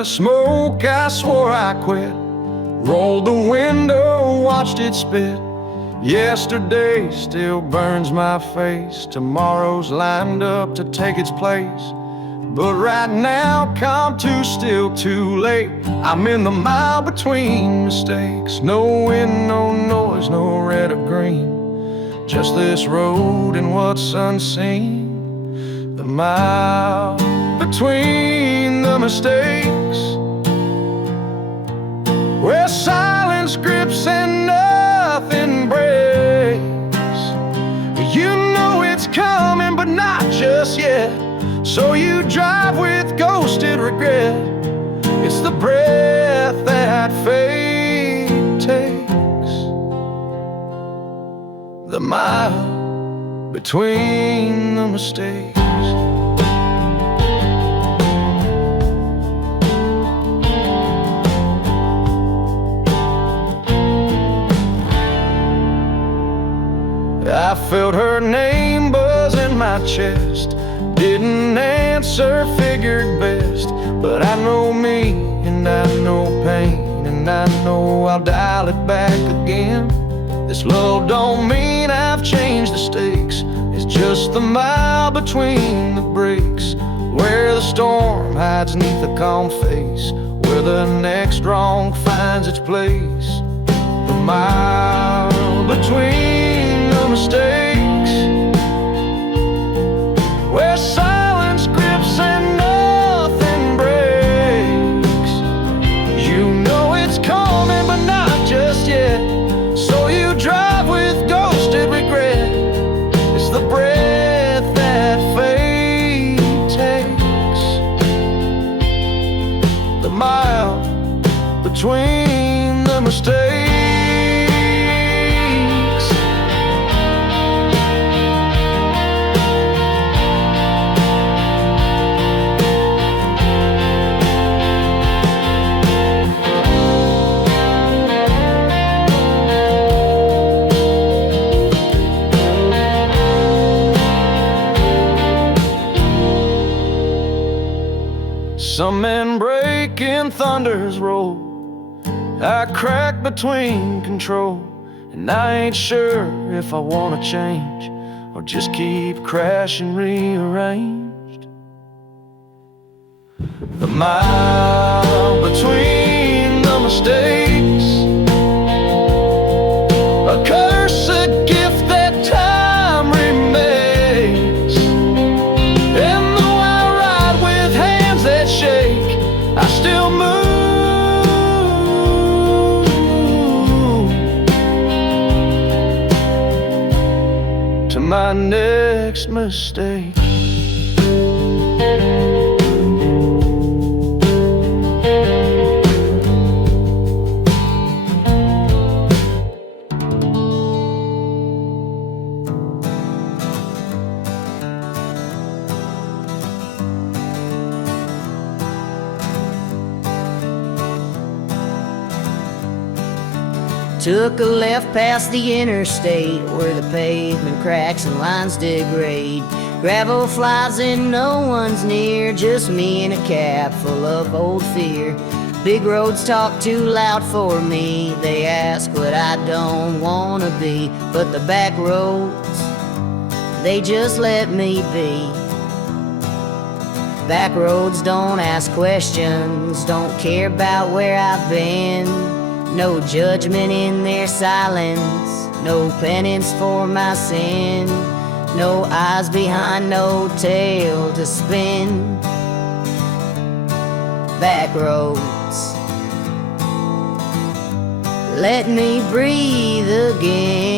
the smoke, I swore I quit. Rolled the window, watched it spit. Yesterday still burns my face. Tomorrow's lined up to take its place. But right now, come to still too late. I'm in the mile between mistakes. No wind, no noise, no red or green. Just this road and what's unseen. The mile between the mistakes, where silence grips and nothing breaks. You know it's coming, but not just yet. So you drive with ghosted regret. It's the breath that fate takes. The mile between the mistakes. I felt her name buzz in my chest. Didn't answer, figured best. But I know me, and I know pain, and I know I'll dial it back again. This love don't mean I've changed the stakes. It's just the mile between the breaks, where the storm hides neath the calm face, where the next wrong finds its place. The mile between the mistakes, where silence grips and nothing breaks. You know it's coming, but not just yet. So you drive with ghosted regret. It's the breath that fate takes. The mile between the mistakes. Some men break in thunders roll. I crack between control, and I ain't sure if I wanna change or just keep crashing rearranged. The mile between the mistakes, a curse, a gift that time remains. And though I ride with hands that shake, I still move to my next mistake. Took a left past the interstate, where the pavement cracks and lines degrade. Gravel flies and no one's near, just me in a cab full of old fear. Big roads talk too loud for me, they ask what I don't wanna be. But the back roads, they just let me be. Back roads don't ask questions, don't care about where I've been. No judgment in their silence, no penance for my sin. No eyes behind, no tail to spin. Back roads, let me breathe again.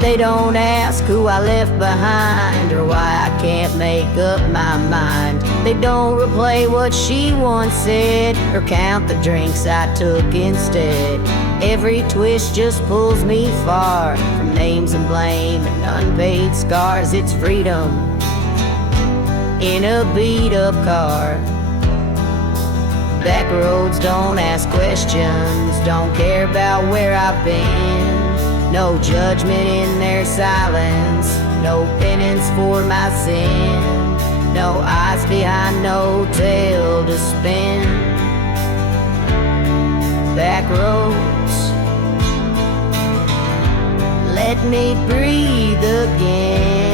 They don't ask who I left behind or why I can't make up my mind. They don't replay what she once said or count the drinks I took instead. Every twist just pulls me far from names and blame and unpaid scars. It's freedom in a beat-up car. Back roads don't ask questions, don't care about where I've been. No judgment in their silence, no penance for my sin, no eyes behind, no tail to spin. Backroads, let me breathe again.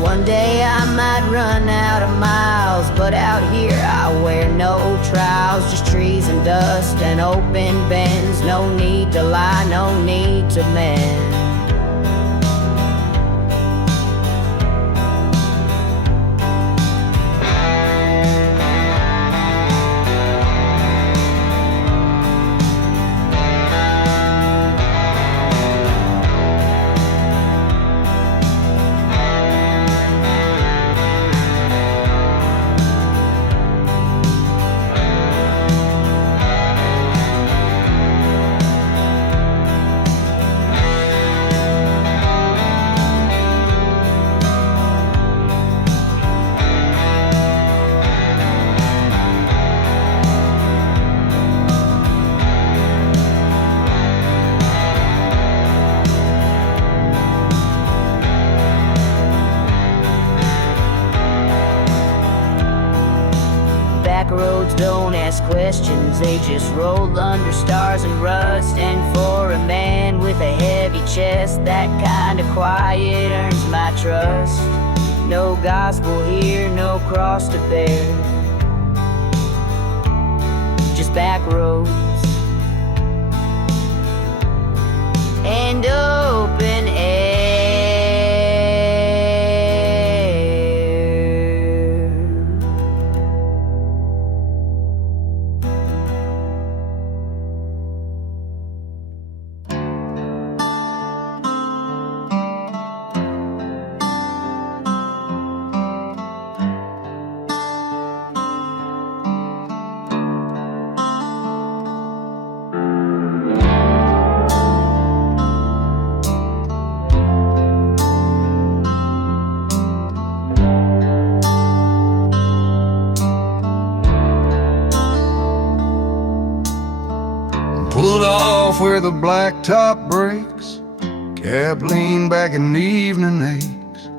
One day I might run out of miles, but out here I wear no trials, just trees and dust and open bends. No need to lie, no need to mend. Backroads don't ask questions, they just roll under stars and rust. And for a man with a heavy chest, that kind of quiet earns my trust. No gospel here, no cross to bear, just backroads and open air. Pulled off where the blacktop breaks, cab leaned back in evening haze.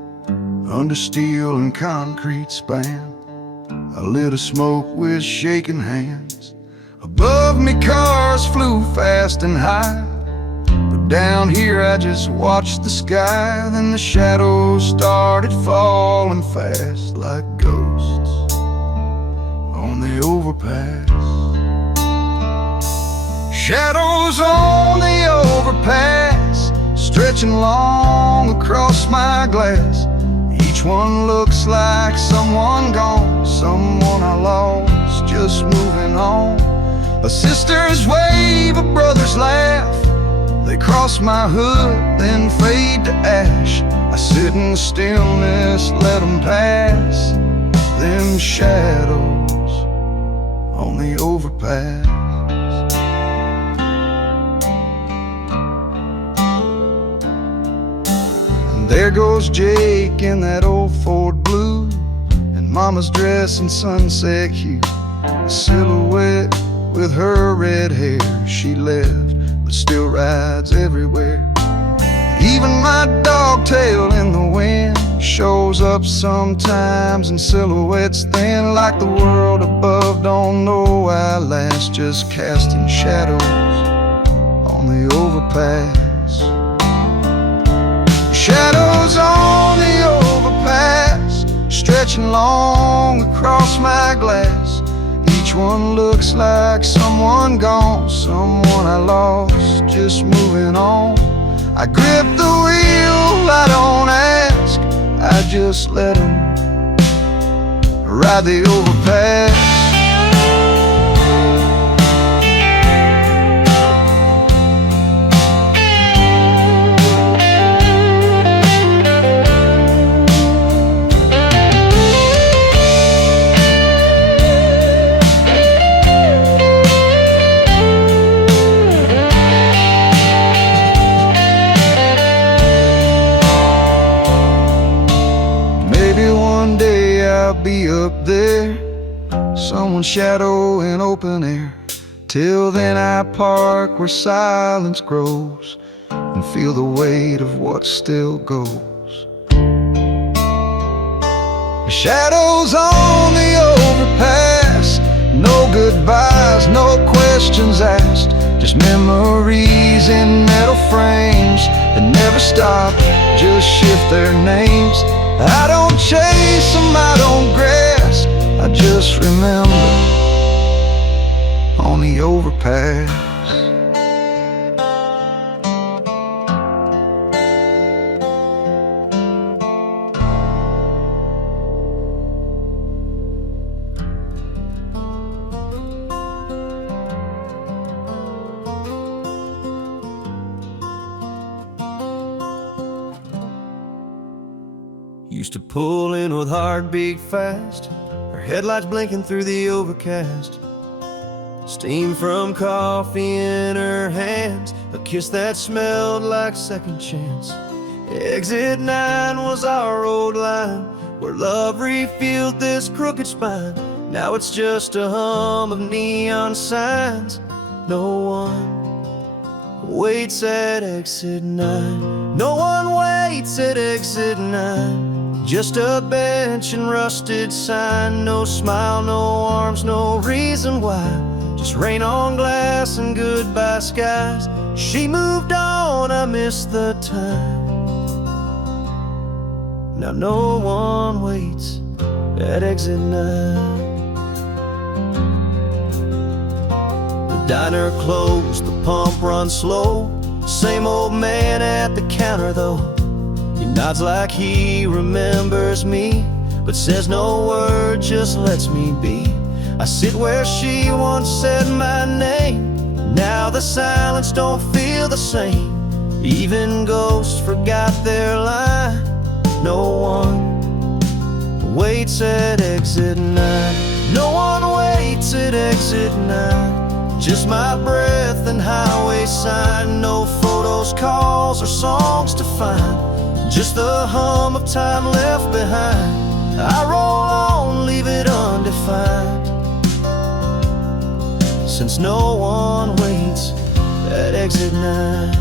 Under steel and concrete span, I lit a smoke with shaking hands. Above me cars flew fast and high, but down here I just watched the sky. Then the shadows started falling fast like ghosts on the overpass. Shadows on the overpass, stretching long across my glass. Each one looks like someone gone, someone I lost, just moving on. A sister's wave, a brother's laugh, they cross my hood, then fade to ash. I sit in stillness, let them pass. Them shadows on the overpass. There goes Jake in that old Ford Blue, and Mama's dress in sunset hue. A silhouette with her red hair, she left but still rides everywhere. Even my dog tail in the wind shows up sometimes in silhouettes thin, like the world above don't know why I last, just casting shadows on the overpass. Shadows on the overpass, stretching long across my glass. Each one looks like someone gone, someone I lost, just moving on. I grip the wheel, I don't ask, I just let them ride the overpass. I'll be up there someone's shadow in open air. Till then I park where silence grows and feel the weight of what still goes. Shadows on the overpass, no goodbyes, no questions asked, just memories in metal frames that never stop, just shift their names. I don't chase them, I don't grasp, I just remember on the overpass. Used to pull in with heartbeat fast, her headlights blinking through the overcast. Steam from coffee in her hands, a kiss that smelled like second chance. Exit 9 was our road line, where love refueled this crooked spine. Now it's just a hum of neon signs. No one waits at exit 9. No one waits at exit 9. Just a bench and rusted sign. No smile, no arms, no reason why. Just rain on glass and goodbye skies. She moved on, I missed the time. Now no one waits at exit 9. The diner closed, the pump runs slow. Same old man at the counter though. He nods like he remembers me, but says no word, just lets me be. I sit where she once said my name. Now the silence don't feel the same. Even ghosts forgot their line. No one waits at exit 9. No one waits at exit 9. Just my breath and highway sign. No photos, calls, or songs to find. Just the hum of time left behind. I roll on, leave it undefined. Since no one waits at exit 9.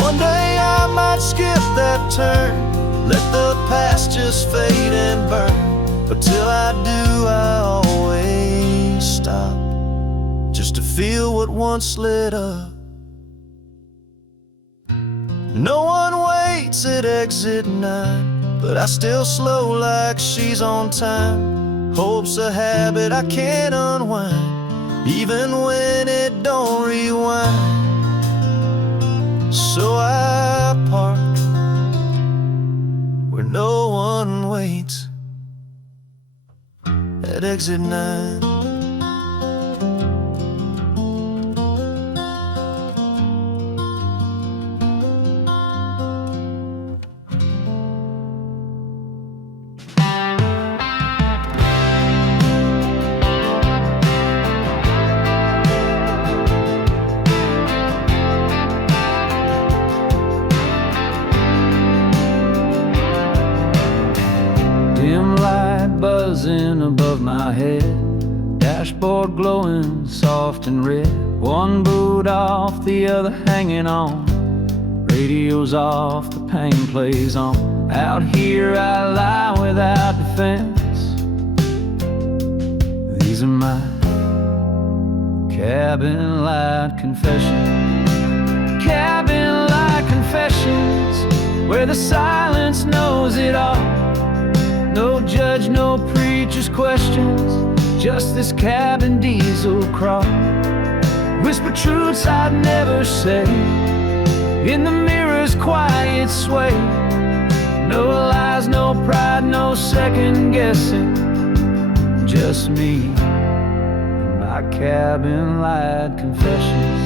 One day I might skip that turn, let the past just fade and burn. But till I do, I always stop, just to feel what once lit up. No one waits at exit 9, but I still slow like she's on time. Hope's a habit I can't unwind, even when it don't rewind. So I park where no one waits at exit 9. Dim light buzzing above my head, dashboard glowing soft and red. One boot off, the other hanging on. Radio's off, the pain plays on. Out here I lie without defense. These are my cabin light confessions. Cabin light confessions, where the silence knows it all. No judge, no preacher's questions, just this cabin diesel crawl. Whisper truths I'd never say, in the mirror's quiet sway. No lies, no pride, no second guessing, just me and my cabin light confessions.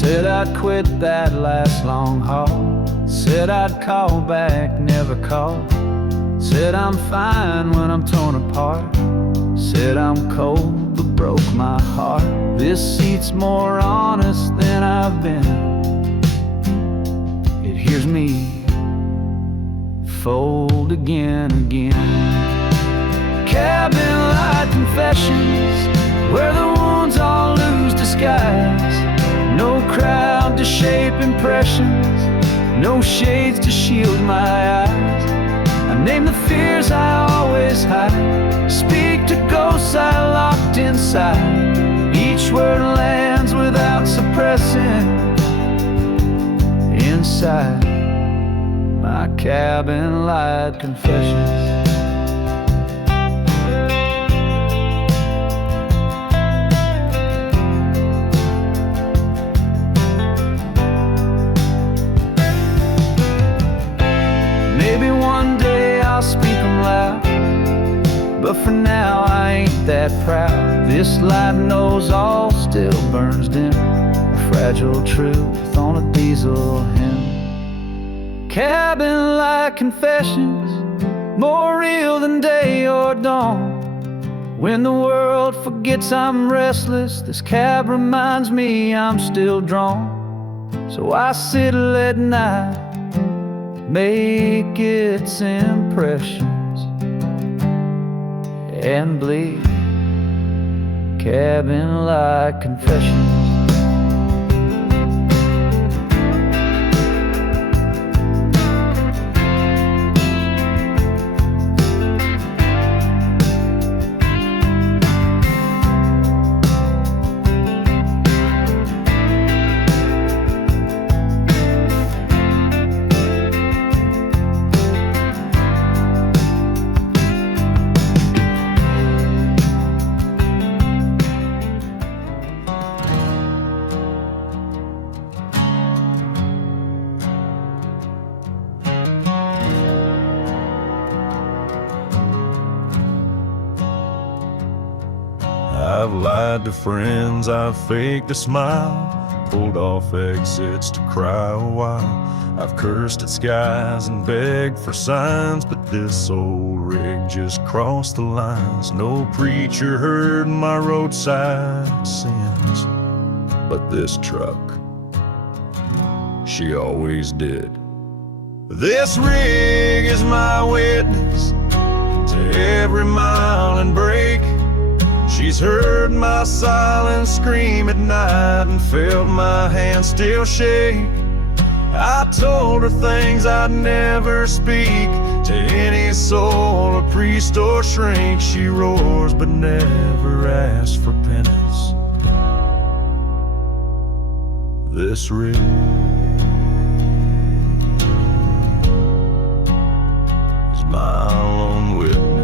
Said I'd quit that last long haul, said I'd call back, never called. Said I'm fine when I'm torn apart. Said I'm cold but broke my heart. This seat's more honest than I've been. It hears me fold again. Cabin light confessions, where the wounds all lose disguise. No crowd to shape impressions, no shades to shield my eyes. I name the fears I always hide, speak to ghosts I locked inside. Each word lands without suppressing. Inside my cabin light confessions. Maybe one day I'll speak them loud, but for now I ain't that proud. This light knows all still burns dim, a fragile truth on a diesel hymn. Cabin light confessions, more real than day or dawn. When the world forgets I'm restless, this cab reminds me I'm still drawn. So I sit late at night, make its impressions, and bleed cabin light confessions. I've lied to friends, I've faked a smile, pulled off exits to cry a while. I've cursed at skies and begged for signs, but this old rig just crossed the lines. No preacher heard my roadside sins, but this truck, she always did. This rig is my witness to every mile and break. She's heard my silent scream at night and felt my hand still shake. I told her things I'd never speak to any soul or priest or shrink. She roars but never asks for penance. This rig is my lone witness.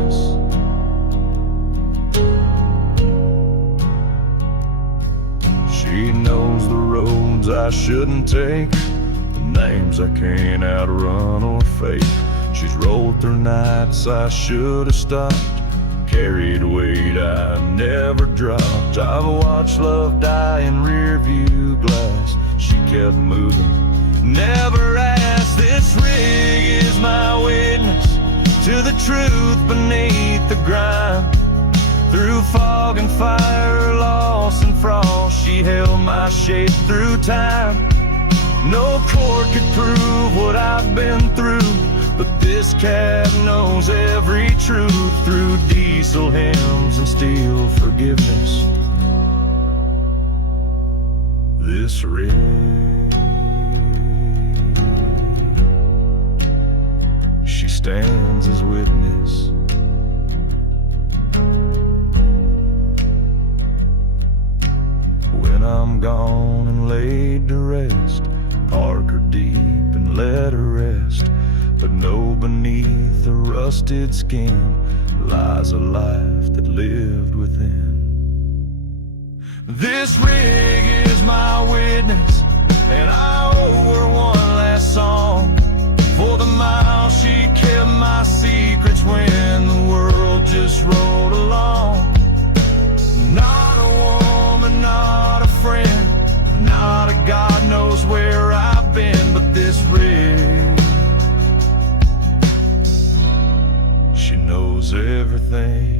She knows the roads I shouldn't take, the names I can't outrun or fake. She's rolled through nights I should have stopped, carried weight I never dropped. I've watched love die in rearview glass. She kept moving, never asked. This rig is my witness to the truth beneath the grime. Through fog and fire, loss and frost, she held my shape through time. No court could prove what I've been through, but this cab knows every truth. Through diesel hymns and steel forgiveness, this rig, she stands as witness. When I'm gone and laid to rest, arc her deep and let her rest. But know beneath the rusted skin lies a life that lived within. This rig is my witness, and I owe her one last song. For the mile she kept my secrets when the world just rolled along. Not a woman, not a friend, not a God knows where I've been, but this rig anything.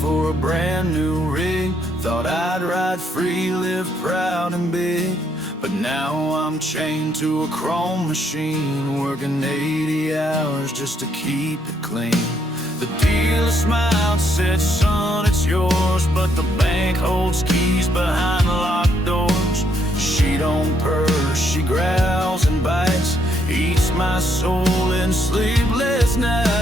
For a brand new rig, thought I'd ride free, live proud and big. But now I'm chained to a chrome machine, working 80 hours just to keep it clean. The dealer smiled, said, son, it's yours, but the bank holds keys behind locked doors. She don't purr, she growls and bites, eats my soul in sleepless nights.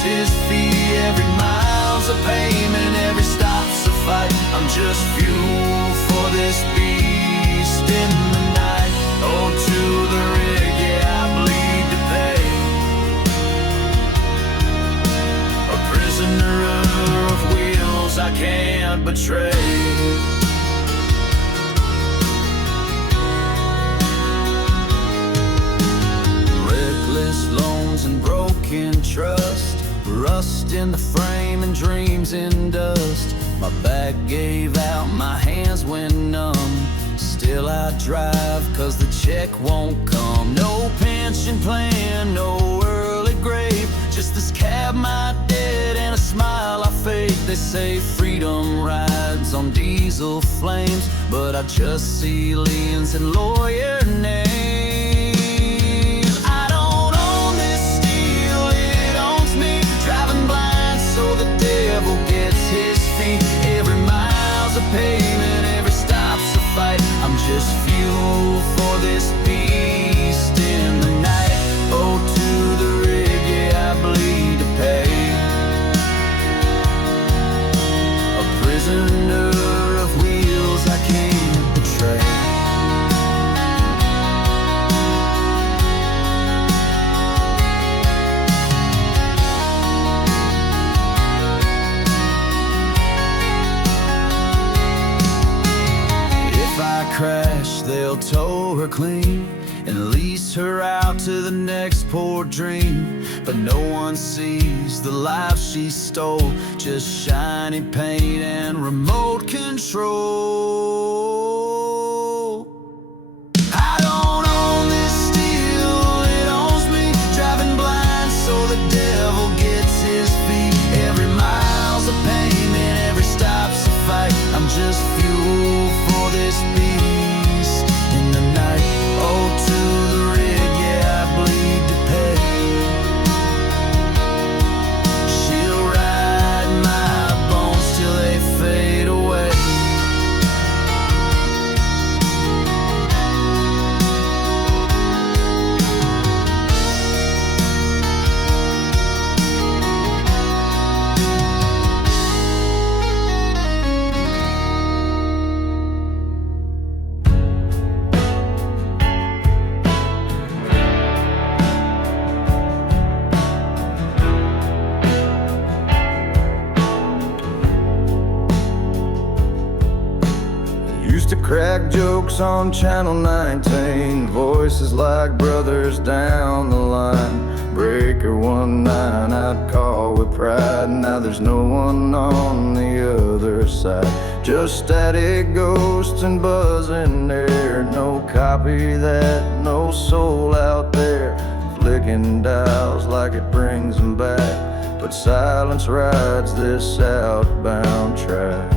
His fee, every mile's a payment, every stop's a fight. I'm just fuel for this beast in the night. Oh, to the rig, yeah, I bleed to pay. A prisoner of wheels I can't betray. Reckless loans and broken trust, rust in the frame and dreams in dust. My back gave out, my hands went numb. Still I drive cause the check won't come. No pension plan, no early grave, just this cab, my debt, and a smile I fake. They say freedom rides on diesel flames, but I just see liens and lawyer names. Every mile's a payment, every stop's a fight. I'm just fuel for this beast in the night. Oh, to the rig, yeah, I bleed to pay. A prisoner of wheels I can't betray. Crash, they'll tow her clean and lease her out to the next poor dream. But no one sees the life she stole, just shiny paint and remote control. I don't own this steel, it owns me. Driving blind so the devil gets his fee. Every mile's a payment, every stop's a fight. I'm just fuel for this beast in the night. Oh, to the rig, yeah, I bleed to pay. She'll ride my bones till they fade away. Used to crack jokes on Channel 19, voices like brothers down the line. Breaker 19 I'd call with pride. Now there's no one on the other side, just static ghosts and buzzing air. No copy that, no soul out there, flicking dials like it brings them back. But silence rides this outbound track.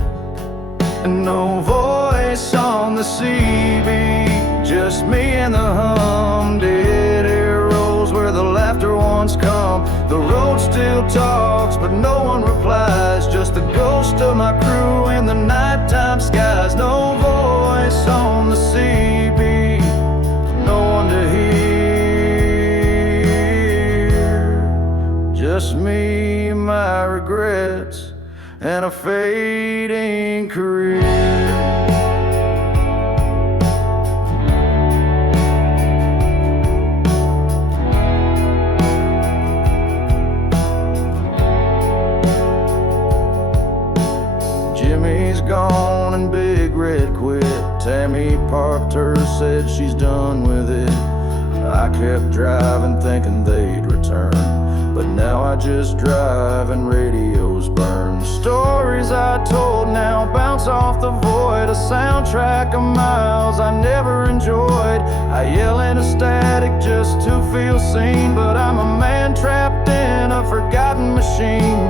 And no voice on the CB, just me and the hum. Dead air rolls where the laughter once come. The road still talks, but no one replies, just the ghost of my crew in the nighttime skies. No voice on the CB. Just me, my regrets, and a fading career. Jimmy's gone and Big Red quit. Tammy parked her, said she's done with it. I kept driving thinking they'd return, but now I just drive and radios burn. Stories I told now bounce off the void, a soundtrack of miles I never enjoyed. I yell into static just to feel seen, but I'm a man trapped in a forgotten machine.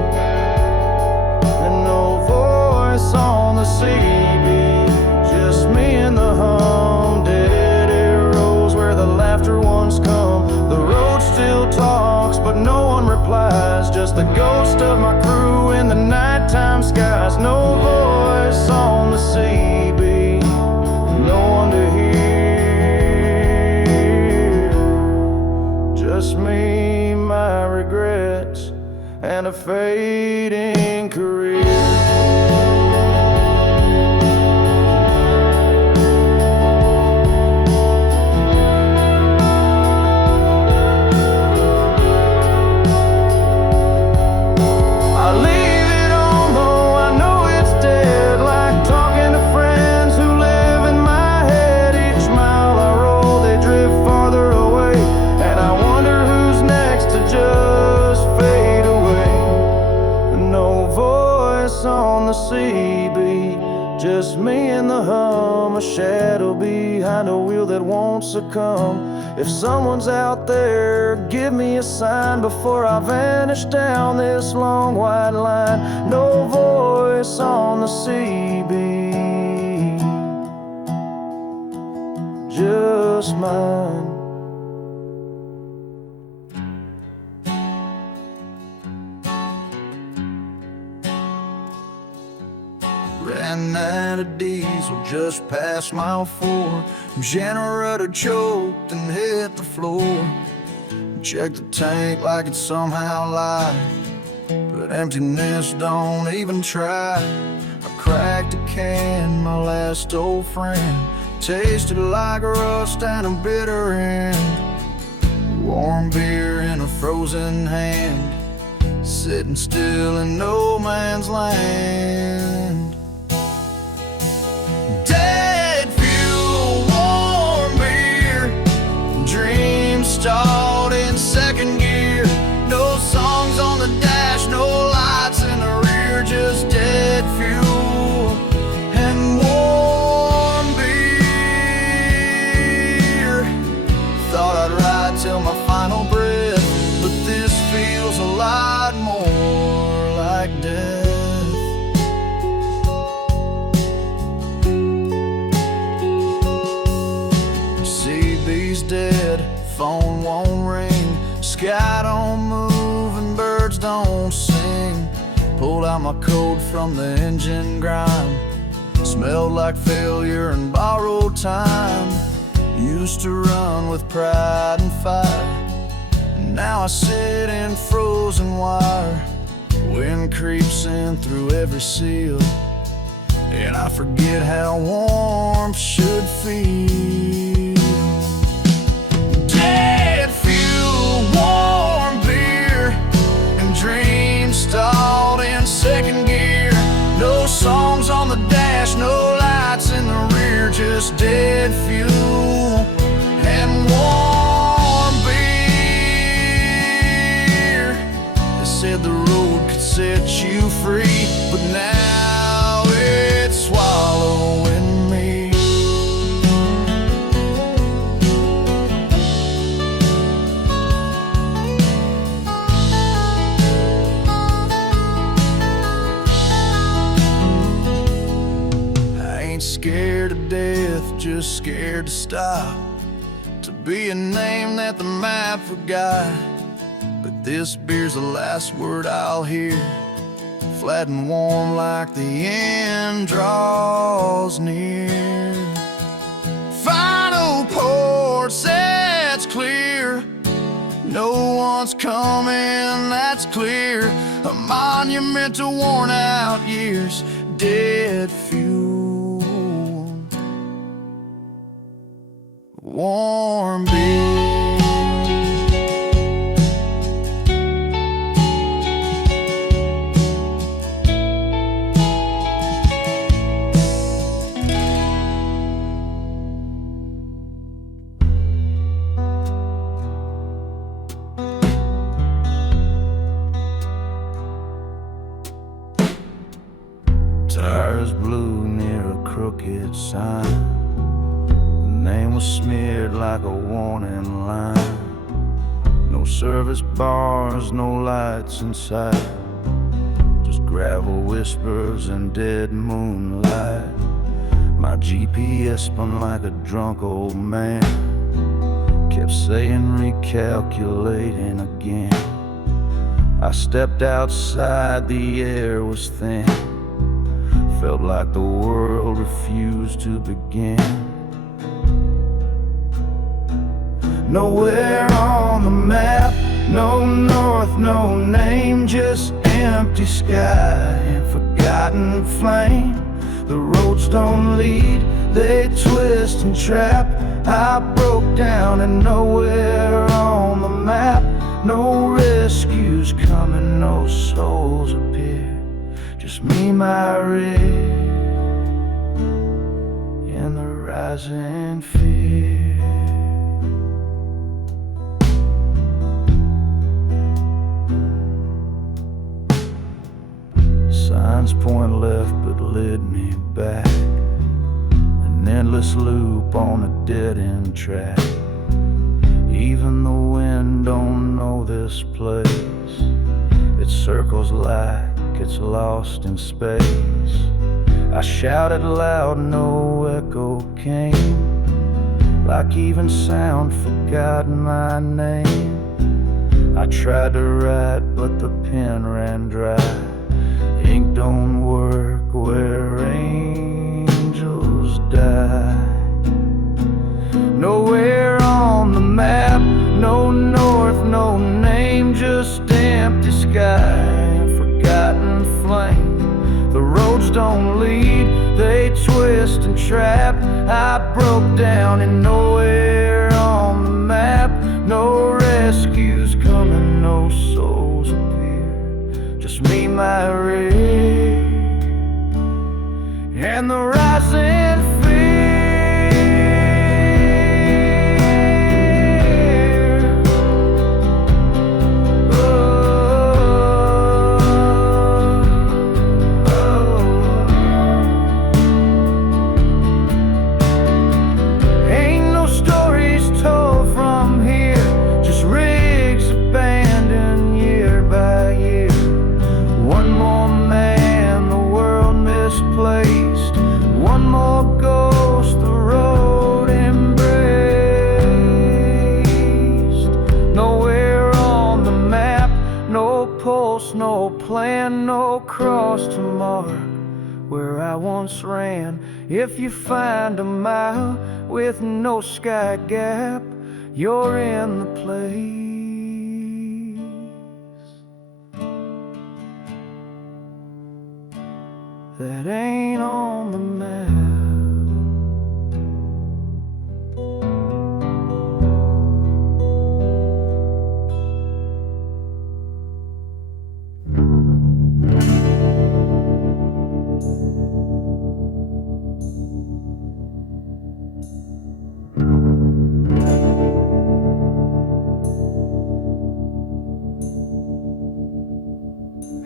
And no voice on the CB, just me and the hum. Dead arrows where the laughter once come. The road still talks, but no one replies. Just the ghost of my crew in the nighttime skies. No voice on the CB, no one to hear. Just me, my regrets, and a fading career. Just me and the hum, a shadow behind a wheel that won't succumb. If someone's out there, give me a sign before I vanish down this long white line. No voice on the CB, just mine. Ran out of diesel just past mile 4. Generator choked and hit the floor. Checked the tank like it somehow lied, but emptiness don't even try. I cracked a can, my last old friend. Tasted like rust and a bitter end. Warm beer in a frozen hand, sitting still in no man's land. Stalled in second gear, no songs on the dash, no lights in the rear, just dead fuel and warm beer. Thought I'd ride till my final breath, but this feels a lot more like death. CB's dead, phone won't ring, sky don't move and birds don't sing. Pulled out my coat from the engine grime, smelled like failure and borrowed time. Used to run with pride and fire, now I sit in frozen wire. Wind creeps in through every seal, and I forget how warmth should feel. Dead fuel, warm beer, and dreams stalled in second gear. No songs on the dash, no lights in the rear, just dead fuel and warm beer. They said the road could set you free, but now it's swallowing me. Scared of death, just scared to stop, to be a name that the map forgot. But this beer's the last word I'll hear, flat and warm like the end draws near. Final port sets clear, No one's coming, that's clear. A monument to worn out years. Dead fuel, warm beer. Tires blew near a crooked sign. The name was smeared like a warning line. No service bars, no lights inside. Just gravel whispers and dead moonlight. My GPS spun like a drunk old man. Kept saying recalculating again. I stepped outside, the air was thin. Felt like the world refused to begin. Nowhere on the map, no north, no name, just empty sky and forgotten flame. The roads don't lead, they twist and trap. I broke down and nowhere on the map. No rescues coming, no souls appear. Just me, my rig, and the rising fear. Signs point left but led me back. An endless loop on a dead-end track. Even the wind don't know this place. It circles like it's lost in space. I shouted loud, no echo came. Like even sound forgot my name. I tried to write, but the pen ran dry. Ink don't work where angels die. Nowhere on the map, no north, no name, just empty sky. The roads don't lead, they twist and trap. I broke down and nowhere on the map. No rescues coming, no souls appear. Just me, my rig, and the rising fear. No plan, no cross to mark where I once ran. If you find a mile with no sky gap, you're in the place that ain't on the map.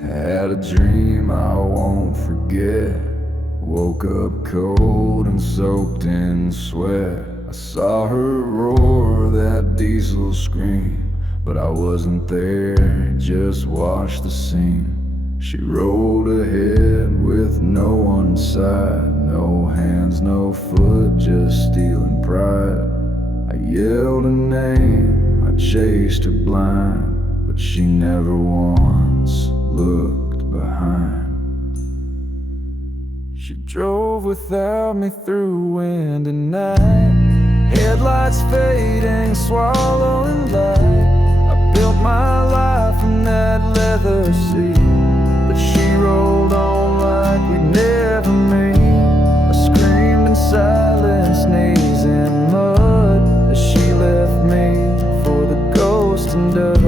Had a dream I won't forget. Woke up cold and soaked in sweat. I saw her roar that diesel scream, but I wasn't there, just watched the scene. She rolled ahead with no one inside. No hands, no foot, just steel and pride. I yelled a name, I chased her blind, but she never once looked behind. She drove without me through wind and night. Headlights fading, swallowing light. I my life in that leather seat, but she rolled on like we'd never meet. I screamed in silence, knees in mud, as she left me for the ghost and dust.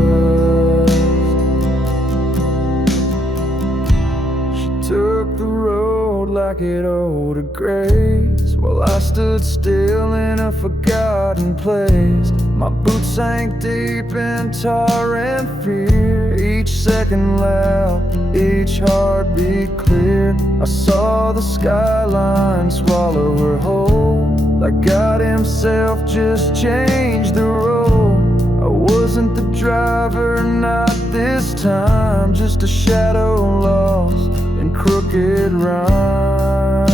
She took the road like it owed her grace, while I stood still in a forgotten place. My boots sank deep in tar and fear, each second loud, each heartbeat clear. I saw the skyline swallow her whole, like God himself just changed the road. I wasn't the driver, not this time, just a shadow lost in crooked rhyme.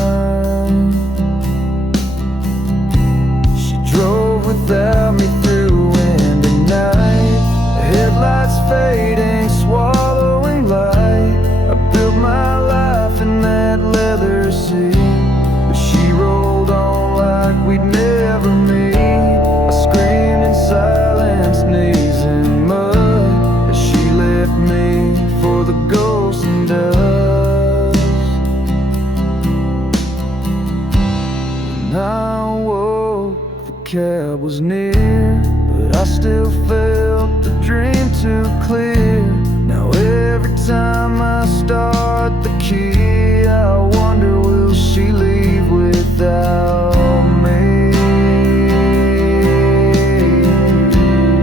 She drove without me through wind and night, headlights fading, swallowing light. I built my life in that leather seat, but she rolled on like we'd never meet. I screamed in silence, knees in mud, as she left me for the ghost and dust. And I woke, the cab was near, but I still felt the dream too clear. Now every time I start the key, I wonder, will she leave without me?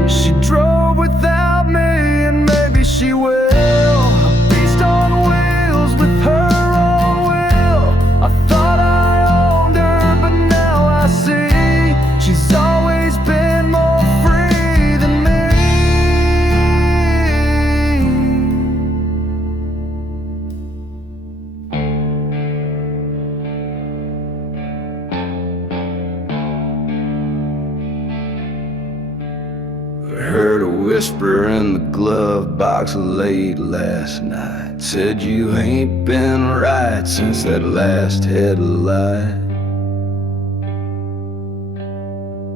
She drove without me, and maybe she will. A beast on wheels with her own will. I thought I owned her, but now I see she's always been more free than me. I heard a whisper in the glove box late last night. Said you ain't been right since that last headlight.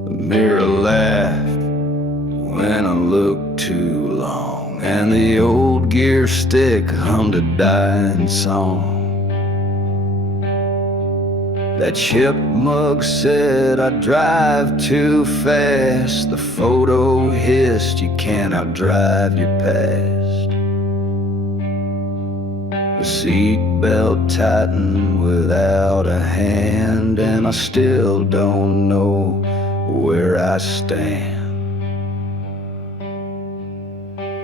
The mirror laughed when I looked too long, and the old gear stick hummed a dying song. That chip mug said I drive too fast. The photo hissed, you can't outdrive your past. The seatbelt tightened without a hand, and I still don't know where I stand.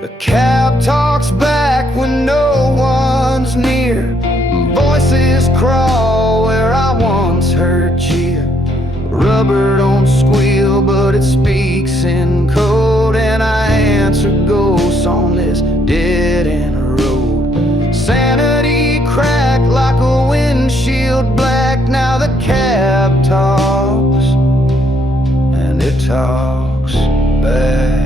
The cab talks back when no one's near. Voices crawl where I once heard cheer. Rubber don't squeal, but it speaks in code, and I answer ghosts on this dead-end road. Sanity cracked like a windshield black. Now the cab talks, and it talks back.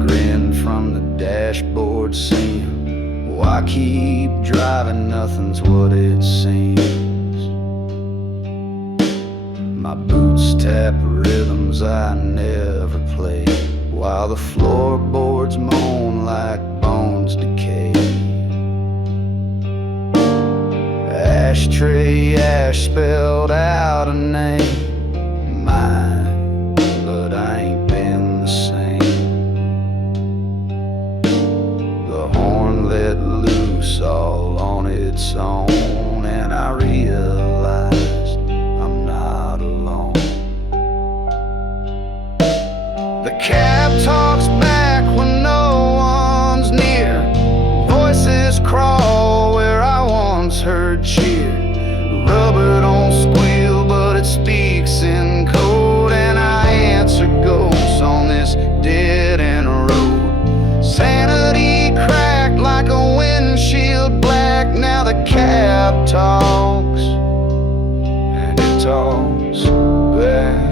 Grin from the dashboard saying, why keep driving, nothing's what it seems. My boots tap rhythms I never played, while the floorboards moan like bones decay. Ashtray ash spelled out a name, mine, but I ain't been the same. Let loose all on its own, and I realized I'm not alone. The cab talks back when no one's near. Voices crawl where I once heard cheer. Rubber don't squeal, but it speaks in code, and I answer ghosts on this dead-end road. Sanity cracked like a windshield black. Now the cab talks, and it talks back.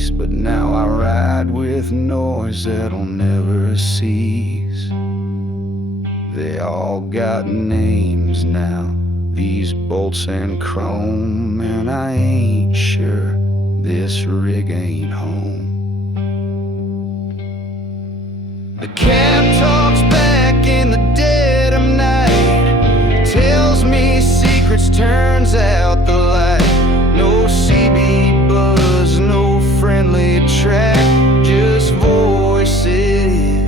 peace, but now I ride with noise that'll never cease. They all got names now, these bolts and chrome, and I ain't sure this rig ain't home. The cab talks back in the dead of night, tells me secrets, turns out the light. No CB buzz, no friendly track, just voices.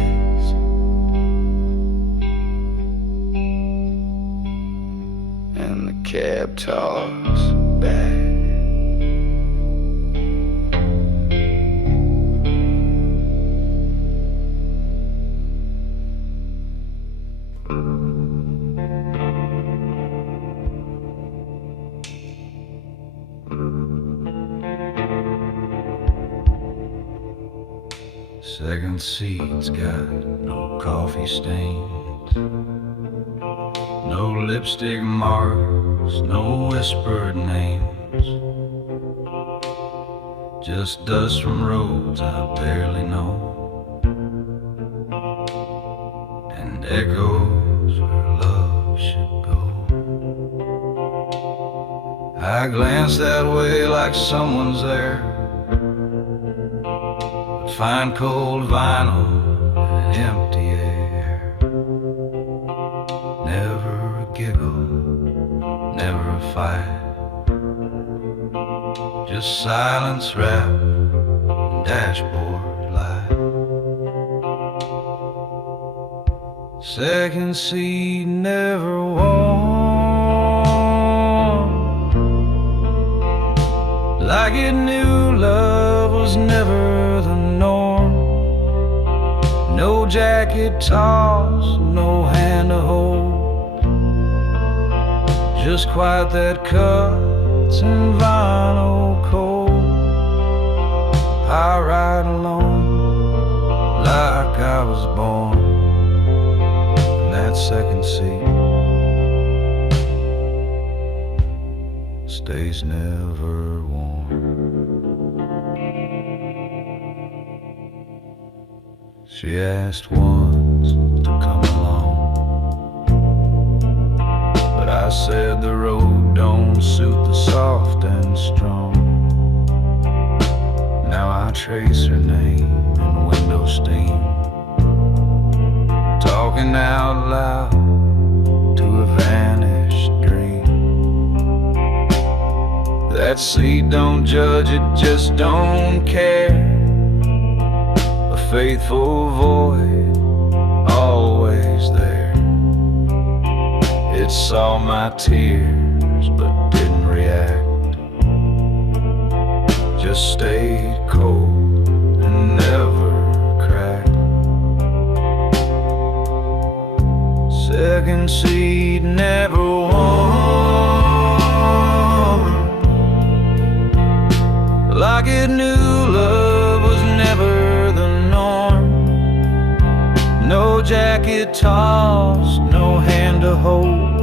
And the cab talks back. Second seat's got no coffee stains, no lipstick marks, no whispered names, just dust from roads I barely know, and echoes where love should go. I glance that way like someone's there, find cold vinyl and empty air. Never a giggle, never a fight, just silence wrapped in dashboard light. Second seat never warm, like it knew love was never the norm. No jacket toss, no hand to hold, just quiet that cuts and vinyl cold. I ride alone like I was born in that second seat. Stays never warm. She asked once to come along, but I said the road don't suit the soft and strong. Now I trace her name in window steam, talking out loud to a vanished dream. That seat don't judge, it just don't care. Faithful void, always there. It saw my tears but didn't react, just stayed cold and never cracked. Second seat never warm, like it knew love was never. No jacket toss, no hand to hold,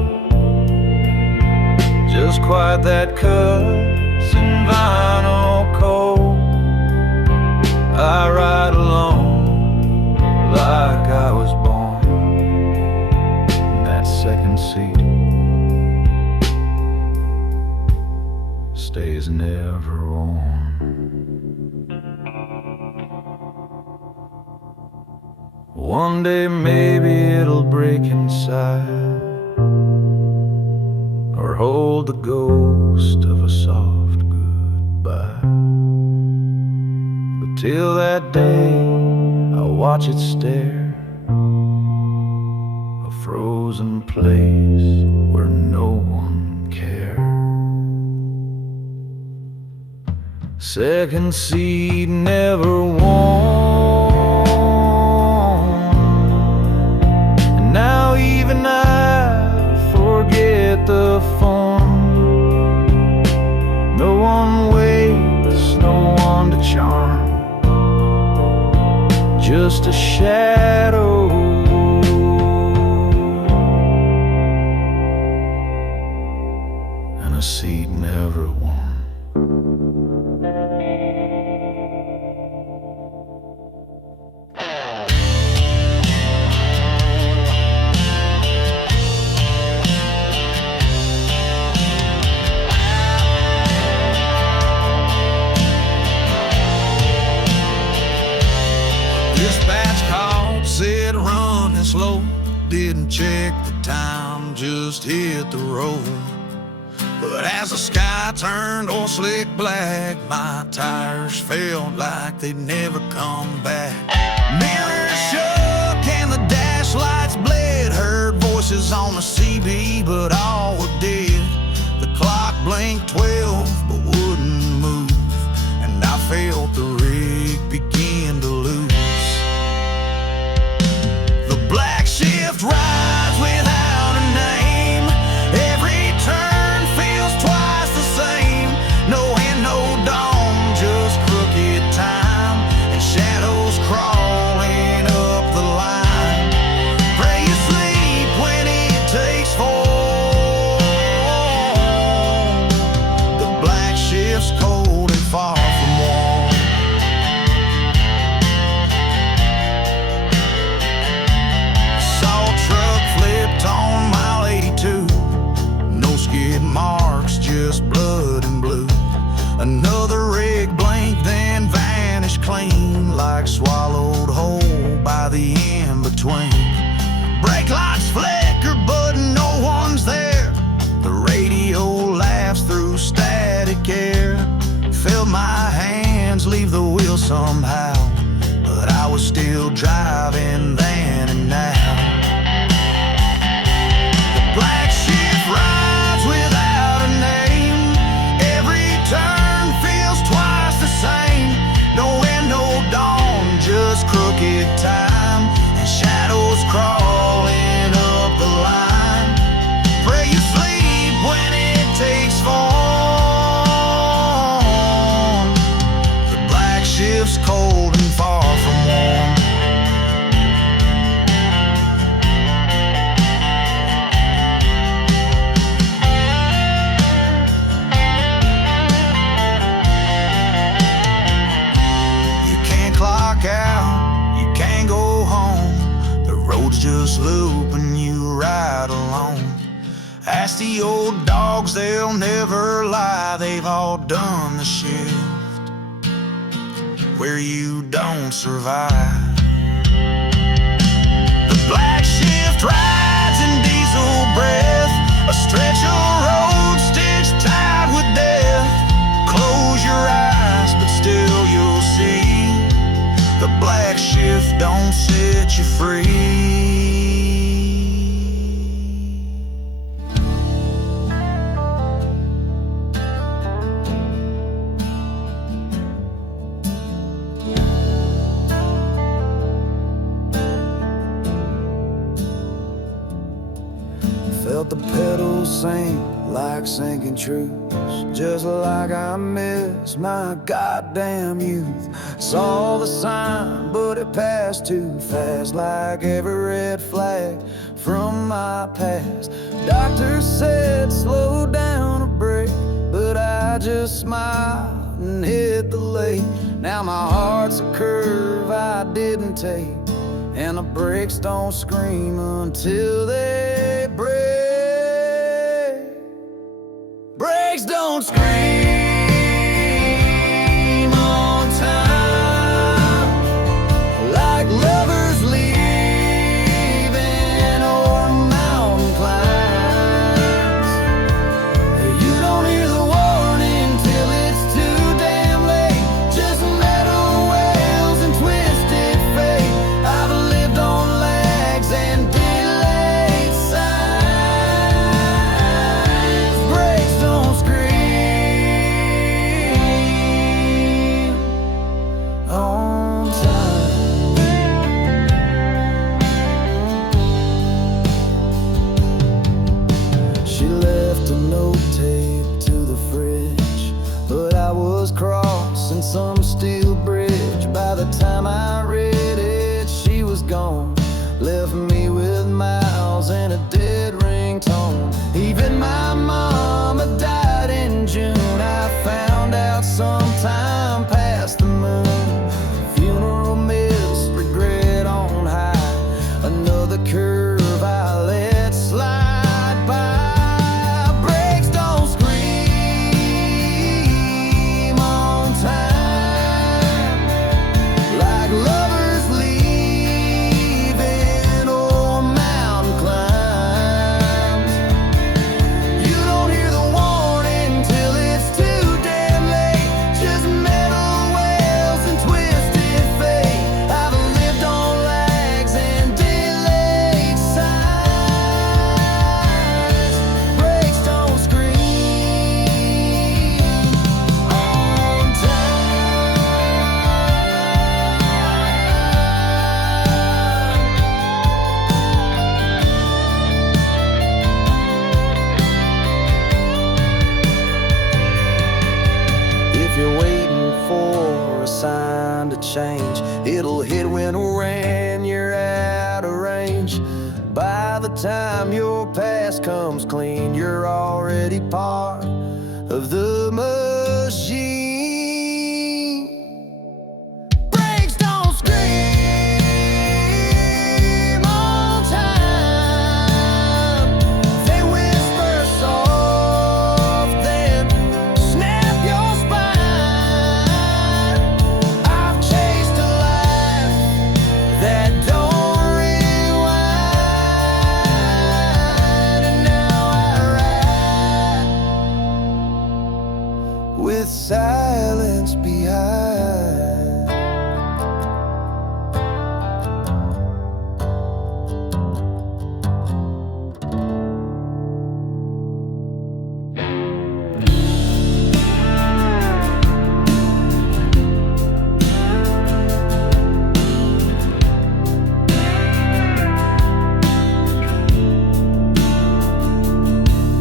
just quiet that cuts and vinyl cold. I ride alone like I was born in that second seat. Stays never warm. One day maybe it'll break inside, or hold the ghost of a soft goodbye. But till that day I'll watch it stare, a frozen place where no one cares. Second seat never warm. Now even I forget the form. No one waits, no one to charm, just a shadow and a seat never warm. Dispatch called, said running slow. Didn't check the time, just hit the road. But as the sky turned oil slick black, my tires felt like they'd never come back. Mirrors shook and the dash lights bled. Heard voices on the CB, but all were dead. The clock blinked 12, but wouldn't move, and I felt the rig begin to lose. The black shift rides without a name. Every turn feels twice the same. No end, no dawn, just crooked time and shadows crawling up the line. Pray you sleep when it takes form. The black shift's cold and far from warm. Saw a truck flipped on mile 82. No skid marks, just blood and blue. Another rig blinked, then vanished clean, like swallowed whole by the in-between. Brake lights flicker, but no one's there. The radio laughs through static air. Felt my hands leave the wheel somehow, but I was still driving then and now. The black shift rides without a name. Every turn feels twice the same. No end, no dawn, just crooked time and shadows crawling up the line. Pray you sleep when it takes form. The black shift's cold and far from warm. You can't clock out, you can't go home. The road's just looping, you ride alone. Ask the old dogs, they'll never lie. They've all done the shift where you don't survive. The black shift rides in diesel breath, a stretch of road stitched tied with death. Close your eyes, but still you'll see the black shift don't set you free. Felt the pedals sink like sinking truths, just like I miss my goddamn youth. Saw the sign, but it passed too fast, like every red flag from my past. Doctor said slow down a break, but I just smiled and hit the lake. Now my heart's a curve I didn't take, and the brakes don't scream until they break. Brakes don't scream on time, like lovers leaving or mountain climbs. You don't hear the warning till it's too damn late. Just metal wheels and twisted fate. I've lived on legs and delayed signs. Brakes don't scream on time. She left a note taped to the fridge, but I was crossing some steel bridge. By the time I read it, she was gone. Left me with miles and a dead ringtone. Even my mama died in June. I found out sometime past the moon. Funeral mist, regret on high. Another curve I let slide by. Brakes don't scream on time, like lovers leave sign to change. It'll hit when you're out of range. By the time your past comes clean, you're already part of the machine. Brakes don't scream on time. They whisper soft, then snap your spine. I've chased a life that don't rewind, and now I ride with silence behind.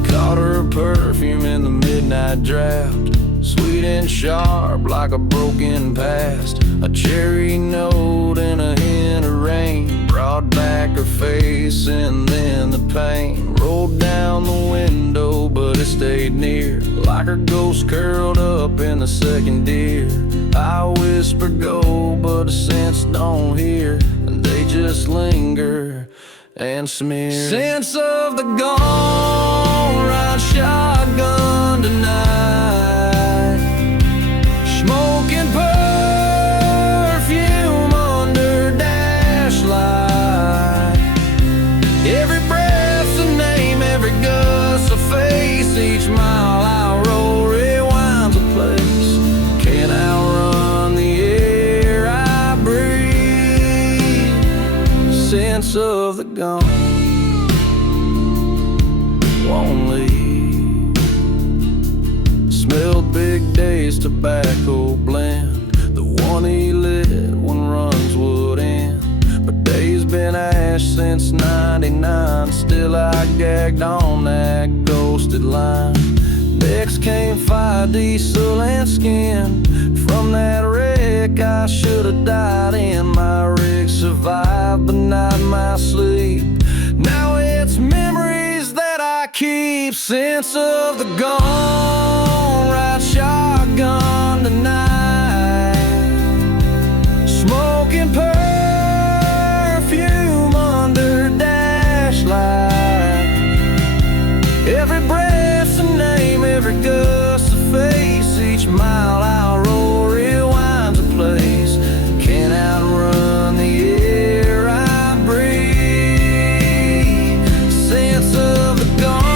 Caught her perfume in the midnight draft, sweet and sharp like a broken past. A cherry note and a hint of rain brought back her face, and then the pain rolled down the window, but it stayed near, like her ghost curled up in the second deer. I whisper go, but the scents don't hear, and they just linger and smear. Sense of the gone, ride shotgun tonight, smoking perfume under dash light. Every breath's a name, every gust's a face. Each mile I roll rewinds a place. Can't outrun the air I breathe. Sense of the gone won't leave. Smelled Big Day's tobacco blend, the one he lit when runs would end. But Day's been ash since '99. Still I gagged on that ghosted line. Next came fire, diesel and skin. From that wreck I should have died in. My rig survived but not my sleep. Now it's memories that I keep. Sense of the gone, ride shotgun tonight, smoking perfume under dash light. Every breath's a name, every gust's a face. Each mile I roll rewinds a place. Can't outrun the air I breathe. Sense of the gone.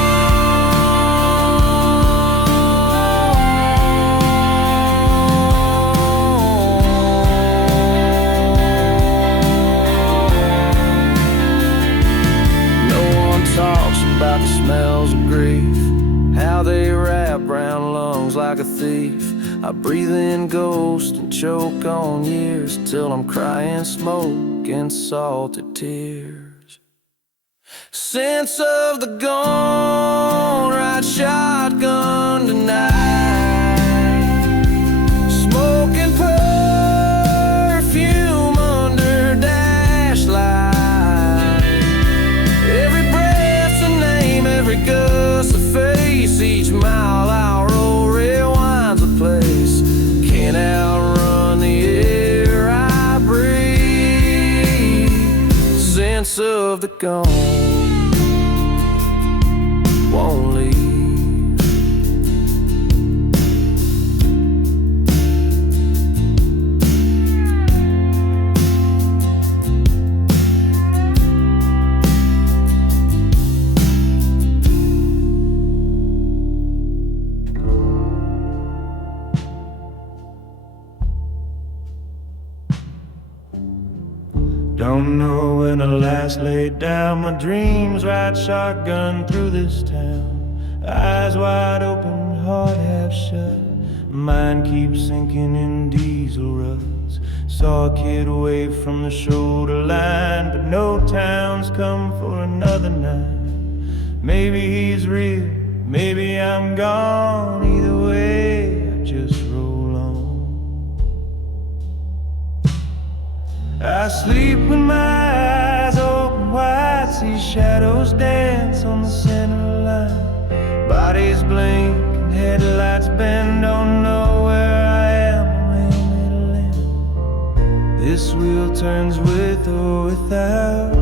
No one talks about the smells of grief, how they wrap round lungs like a thief. I breathe in ghosts and choke on years till I'm crying smoke and salted tears. Sense of the gone, ride shotgun tonight, smoking perfume under dash light. Every breath's a name, every gust's a face. Each mile I roll rewinds a place. Can't outrun the air I breathe. Sense of the gone won't leave. Don't know when I last laid down my dreams, ride shotgun through this town. Eyes wide open, heart half shut. Mind keeps sinking in diesel ruts. Saw a kid away from the shoulder line, but no town's come for another night. Maybe he's real, maybe I'm gone. Either way, I just roll on. I sleep with my eyes open wide, see shadows dance on the center line. Bodies blink and headlights bend, don't know where I am or when it'll end. This wheel turns with or without me.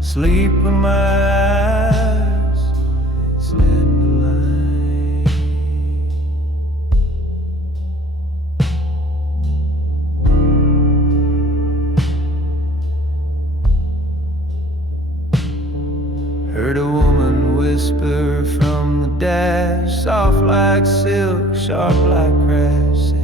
Sleep with my eyes stand alive. Heard a woman whisper from the dash, soft like silk, sharp like crash. Say,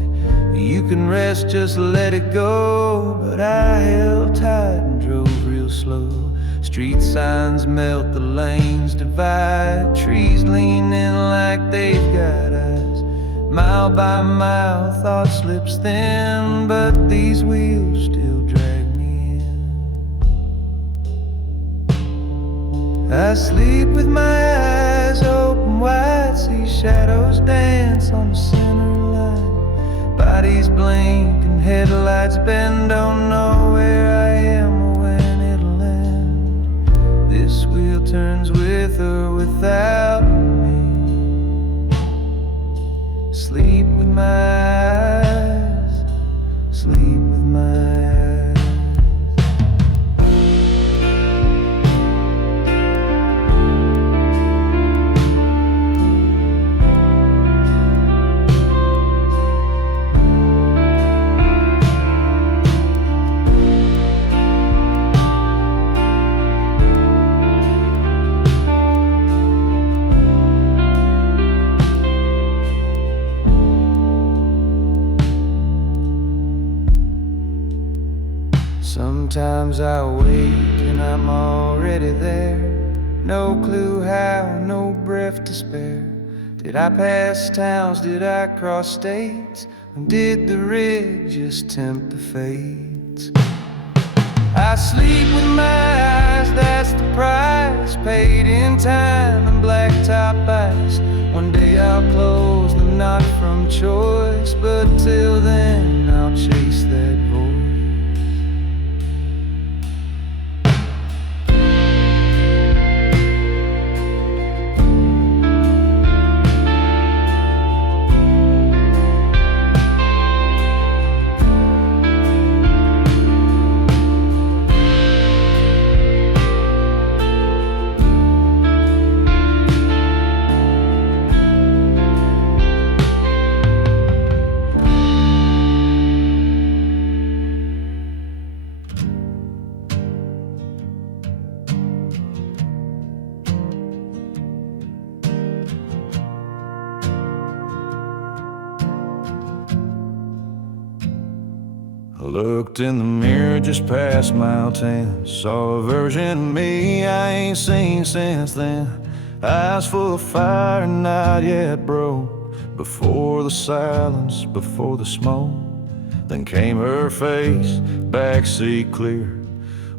you can rest, just let it go. But I held tight and drove real slow. Street signs melt, the lanes divide. Trees lean in like they've got eyes. Mile by mile, thought slips thin, but these wheels still drag me in. I sleep with my eyes open wide, see shadows dance on the center line. Bodies blink and headlights bend, don't know where I am or when it'll end. This wheel turns with or without me. Sleep with my eyes, sleep with my eyes. Sometimes I wake and I'm already there. No clue how, no breath to spare. Did I pass towns, did I cross states? And did the rig just tempt the fates? I sleep with my eyes, that's the price. Paid in time and blacktop ice. One day I'll close them, not from choice, but till then I'll chase that voice. I looked in the mirror just past mile 10. Saw a version of me I ain't seen since then. Eyes full of fire and not yet broke. Before the silence, before the smoke. Then came her face, backseat clear,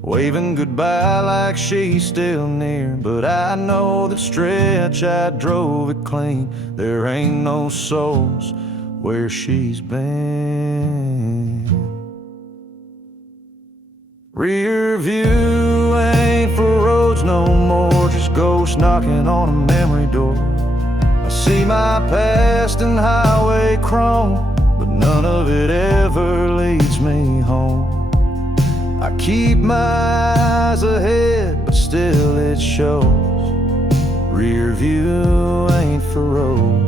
waving goodbye like she's still near. But I know that stretch, I drove it clean. There ain't no souls where she's been. Rearview ain't for roads no more, just ghosts knocking on a memory door. I see my past in highway chrome, but none of it ever leads me home. I keep my eyes ahead, but still it shows. Rearview ain't for roads.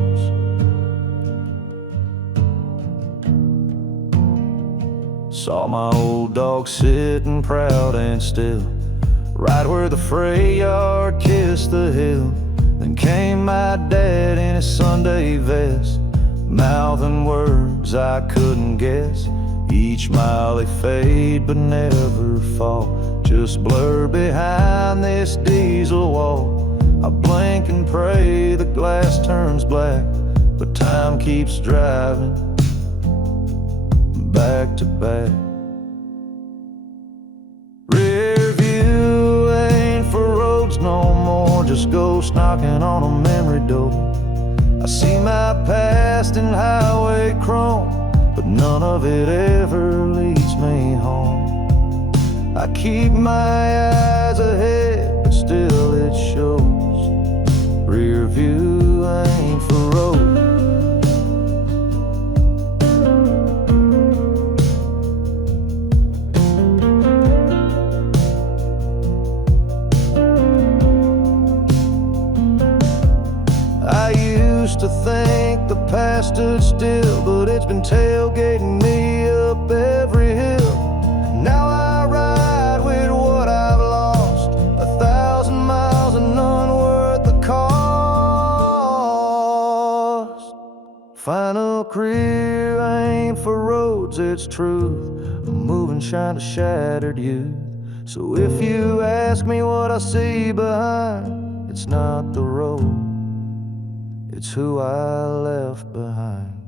Saw my old dog sitting proud and still, right where the freight yard kissed the hill. Then came my dad in his Sunday vest, mouthing words I couldn't guess. Each mile they fade but never fall, just blur behind this diesel wall. I blink and pray the glass turns black, but time keeps driving back to back. Rearview ain't for roads no more, just ghosts knocking on a memory door. I see my past in highway chrome, but none of it ever leads me home. I keep my eyes ahead, but still it shows. Rear view ain't for road. I used to think the past stood still, but it's been tailgating me up every hill. Now I ride with what I've lost, 1,000 miles and none worth the cost. Final career ain't for roads, it's truth. I'm moving shine to shattered youth. So if you ask me what I see behind, it's not the road, it's who I left behind.